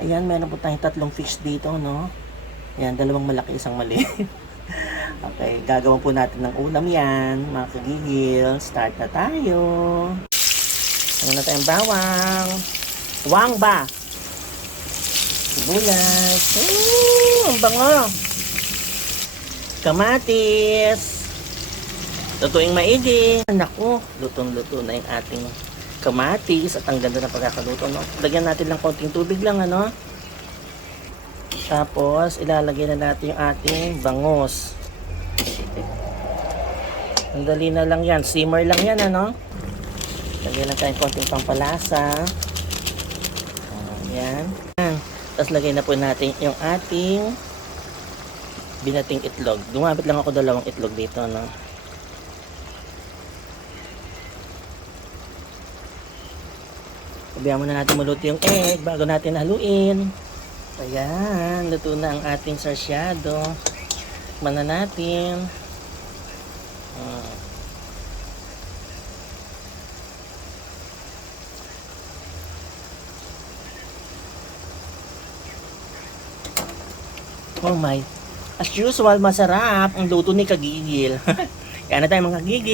Ayan, meron po tayong tatlong fish dito, no? Ayan, dalawang malaki, isang mali. okay, gagawin po natin ng ulam yan, mga kagigil. Start na tayo. Ano na tayong bawang? Wang ba? Sibuyas. Ooh, ang bango. Kamatis. Lutuing maigi. Naku, lutong-luto na yung ating kamatis at ang ganda ng pagkakaluto. No? Lagyan natin lang konting tubig lang, ano? Tapos, ilalagay na natin yung ating bangos. Ang dali na lang yan. Simmer lang yan, ano? Lagyan na tayong konting pampalasa. Ayan. Tapos lagay na po natin yung ating binating itlog. Gumamit lang ako dalawang itlog dito, no? Sabihan muna natin maluto yung egg bago natin haluin. Ayan, luto na ang ating sarsyado. Mana natin. Ah. Oh my. As usual, masarap ang luto ni Kagigil. Kaya na tayo mga kagigil.